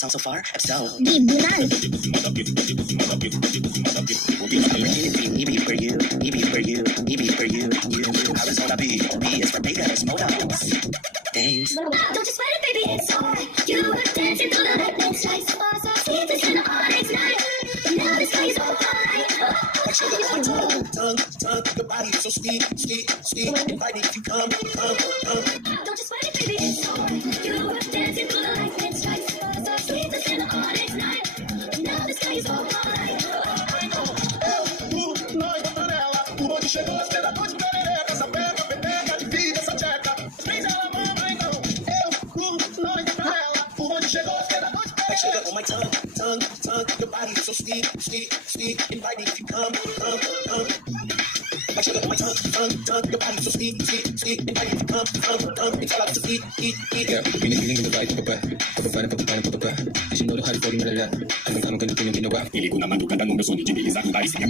song so far? If so, Bibunan. EB for you, EB for you, EB for you, you. Arizona B is for Vegas, Modocs. Thanks. Don't you sweat it, baby, it's alright. You were dancing through the lightning strikes. See this in the onyx night. Now the sky is all bright. Like sugar on my tongue, your body is so sweet, inviting you come. Don't you sweat it, baby, it's alright. You were dancing through the lightning strikes. See this in the onyx night. Now the sky is all bright. Chegou, esperador de perereca, essa pega, peneca, divide essa tcheca. Prende ela, mamãe, não. Nós, pra ela. O bonde chegou, esperador de Like sugar perereca. on my tongue, your body is so sweet, inviting you come. Like sugar on my tongue, your body is so sweet, inviting you come. It's all out to eat. Yeah, feeling in the vibe, papa. Did you know the hard for me that? I'm gonna continue in the way. Ele kuna manduka da numbe soni jibi za kubali siya.